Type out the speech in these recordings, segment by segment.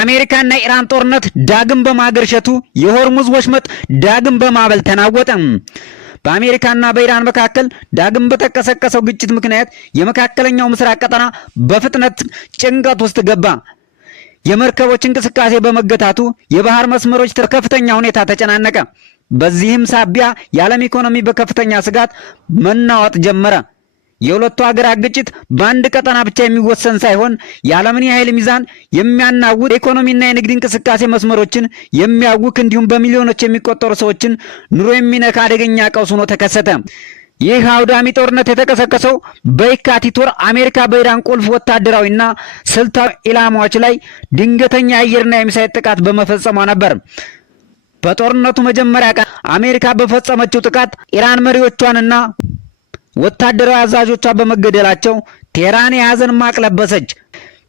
አሜሪካና ኢራን ጦርነት ዳግም በማገርሸቱ የሆርሙዝ ወሽመጥ ዳግም በማዕበል ተናወጠ። በአሜሪካና በኢራን መካከል ዳግም በተቀሰቀሰው ግጭት ምክንያት የመካከለኛው ምስራቅ ቀጠና በፍጥነት ጭንቀት ውስጥ ገባ። የመርከቦች እንቅስቃሴ በመገታቱ የባህር መስመሮች በከፍተኛ ሁኔታ ተጨናነቀ። በዚህም ሳቢያ የዓለም ኢኮኖሚ በከፍተኛ ስጋት መናወጥ ጀመረ። የሁለቱ ሀገራት ግጭት በአንድ ቀጠና ብቻ የሚወሰን ሳይሆን የዓለምን የኃይል ሚዛን የሚያናውጥ የኢኮኖሚና የንግድ እንቅስቃሴ መስመሮችን የሚያውክ እንዲሁም በሚሊዮኖች የሚቆጠሩ ሰዎችን ኑሮ የሚነካ አደገኛ ቀውስ ሆኖ ተከሰተ። ይህ አውዳሚ ጦርነት የተቀሰቀሰው በየካቲት ወር አሜሪካ በኢራን ቁልፍ ወታደራዊና ስልታዊ ኢላማዎች ላይ ድንገተኛ የአየርና የሚሳይል ጥቃት በመፈጸሟ ነበር። በጦርነቱ መጀመሪያ ቀን አሜሪካ በፈጸመችው ጥቃት ኢራን መሪዎቿንና ወታደራዊ አዛዦቿ በመገደላቸው ቴህራን የሐዘን ማቅ ለበሰች።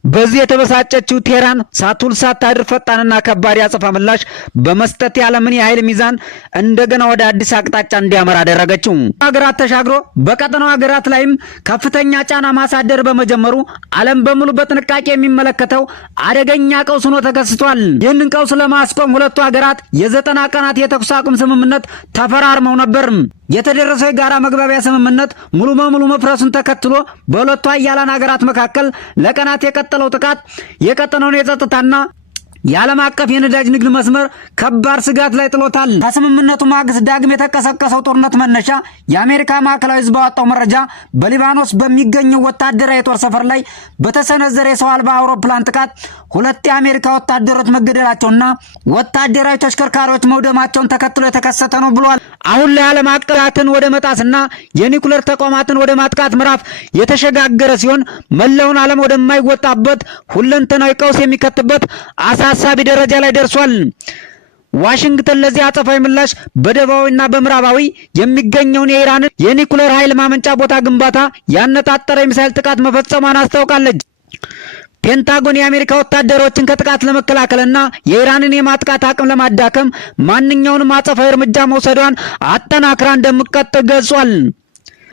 በዚህ የተበሳጨችው ቴህራን ሳትውል ሳታድር ፈጣንና ከባድ ያጸፋ ምላሽ በመስጠት የዓለምን የኃይል ሚዛን እንደገና ወደ አዲስ አቅጣጫ እንዲያመራ አደረገችው። ሀገራት ተሻግሮ በቀጠናው ሀገራት ላይም ከፍተኛ ጫና ማሳደር በመጀመሩ ዓለም በሙሉ በጥንቃቄ የሚመለከተው አደገኛ ቀውስ ሆኖ ተከስቷል። ይህንን ቀውስ ለማስቆም ሁለቱ ሀገራት የ90 ቀናት የተኩስ አቁም ስምምነት ተፈራርመው ነበር። የተደረሰው የጋራ መግባቢያ ስምምነት ሙሉ በሙሉ መፍረሱን ተከትሎ በሁለቱ ኃያላን ሀገራት መካከል ለቀናት የቀጠለው ጥቃት የቀጠናውን የጸጥታና የዓለም አቀፍ የነዳጅ ንግድ መስመር ከባድ ስጋት ላይ ጥሎታል። ከስምምነቱ ማግስት ዳግም የተቀሰቀሰው ጦርነት መነሻ የአሜሪካ ማዕከላዊ ሕዝብ ባወጣው መረጃ በሊባኖስ በሚገኘው ወታደራዊ የጦር ሰፈር ላይ በተሰነዘረ የሰው አልባ አውሮፕላን ጥቃት 2 የአሜሪካ ወታደሮች መገደላቸውና ወታደራዊ ተሽከርካሪዎች መውደማቸውን ተከትሎ የተከሰተ ነው ብሏል። አሁን ላይ ዓለም አቀፋትን ወደ መጣስና የኒኩሌር ተቋማትን ወደ ማጥቃት ምዕራፍ የተሸጋገረ ሲሆን መላውን ዓለም ወደማይወጣበት ሁለንተናዊ ቀውስ የሚከትበት አሳሳቢ ደረጃ ላይ ደርሷል። ዋሽንግተን ለዚህ አጸፋዊ ምላሽ በደቡባዊና በምዕራባዊ የሚገኘውን የኢራንን የኒኩሌር ኃይል ማመንጫ ቦታ ግንባታ ያነጣጠረ የሚሳይል ጥቃት መፈጸሟን አስታውቃለች። ፔንታጎን የአሜሪካ ወታደሮችን ከጥቃት ለመከላከልና የኢራንን የማጥቃት አቅም ለማዳከም ማንኛውንም አጸፋዊ እርምጃ መውሰዷን አጠናክራ እንደምትቀጥል ገልጿል።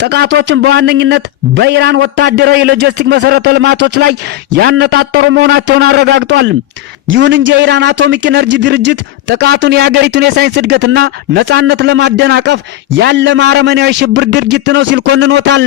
ጥቃቶችን በዋነኝነት በኢራን ወታደራዊ የሎጂስቲክ መሰረተ ልማቶች ላይ ያነጣጠሩ መሆናቸውን አረጋግጧል። ይሁን እንጂ የኢራን አቶሚክ ኤነርጂ ድርጅት ጥቃቱን የሀገሪቱን የሳይንስ እድገትና ነጻነት ለማደናቀፍ ያለመ አረመኔያዊ ሽብር ድርጊት ነው ሲል ኮንኖታል።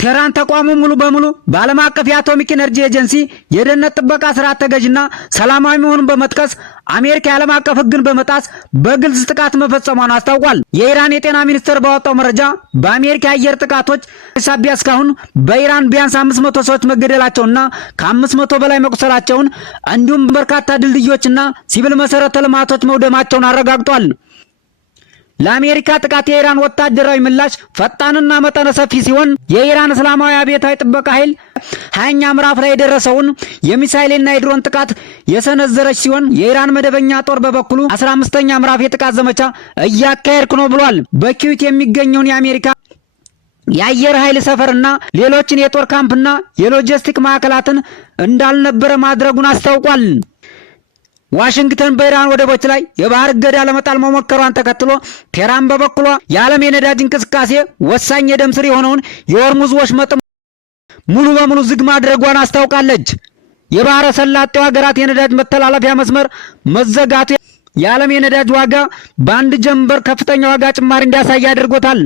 ቴህራን ተቋሙ ሙሉ በሙሉ በዓለም አቀፍ የአቶሚክ ኤነርጂ ኤጀንሲ የደህንነት ጥበቃ ስርዓት ተገዥና ሰላማዊ መሆኑን በመጥቀስ አሜሪካ የዓለም አቀፍ ሕግን በመጣስ በግልጽ ጥቃት መፈጸሟን አስታውቋል። የኢራን የጤና ሚኒስቴር ባወጣው መረጃ በአሜሪካ የአየር ጥቃቶች ሳቢያ እስካሁን በኢራን ቢያንስ 500 ሰዎች መገደላቸውና ከ500 በላይ መቁሰላቸውን እንዲሁም በርካታ ድልድዮችና ሲቪል መሰረተ ልማቶች መውደማቸውን አረጋግጧል። ለአሜሪካ ጥቃት የኢራን ወታደራዊ ምላሽ ፈጣንና መጠነ ሰፊ ሲሆን የኢራን እስላማዊ አብዮታዊ ጥበቃ ኃይል 20ኛ ምዕራፍ ላይ የደረሰውን የሚሳይልና የድሮን ጥቃት የሰነዘረች ሲሆን የኢራን መደበኛ ጦር በበኩሉ 15ኛ ምዕራፍ የጥቃት ዘመቻ እያካሄድኩ ነው ብሏል። በኪዩት የሚገኘውን የአሜሪካ የአየር ኃይል ሰፈርና ሌሎችን የጦር ካምፕና የሎጂስቲክ ማዕከላትን እንዳልነበረ ማድረጉን አስታውቋል። ዋሽንግተን በኢራን ወደቦች ላይ የባህር እገዳ ለመጣል መሞከሯን ተከትሎ ቴህራን በበኩሏ የዓለም የነዳጅ እንቅስቃሴ ወሳኝ የደም ስር የሆነውን የሆርሙዝ ወሽመጥ ሙሉ በሙሉ ዝግ ማድረጓን አስታውቃለች። የባህረ ሰላጤው ሀገራት የነዳጅ መተላለፊያ መስመር መዘጋቱ የዓለም የነዳጅ ዋጋ በአንድ ጀንበር ከፍተኛ ዋጋ ጭማሪ እንዲያሳይ አድርጎታል።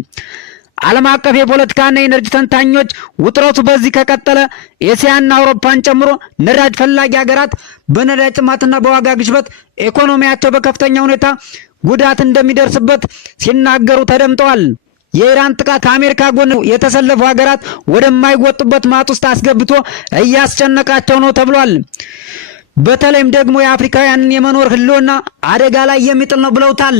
ዓለም አቀፍ የፖለቲካና የኤነርጂ ተንታኞች ውጥረቱ በዚህ ከቀጠለ ኤስያና አውሮፓን ጨምሮ ነዳጅ ፈላጊ ሀገራት በነዳጅ ጥማትና በዋጋ ግሽበት ኢኮኖሚያቸው በከፍተኛ ሁኔታ ጉዳት እንደሚደርስበት ሲናገሩ ተደምጠዋል። የኢራን ጥቃት ከአሜሪካ ጎን የተሰለፉ ሀገራት ወደማይወጡበት ማጥ ውስጥ አስገብቶ እያስጨነቃቸው ነው ተብሏል። በተለይም ደግሞ የአፍሪካውያንን የመኖር ህልውና አደጋ ላይ የሚጥል ነው ብለውታል።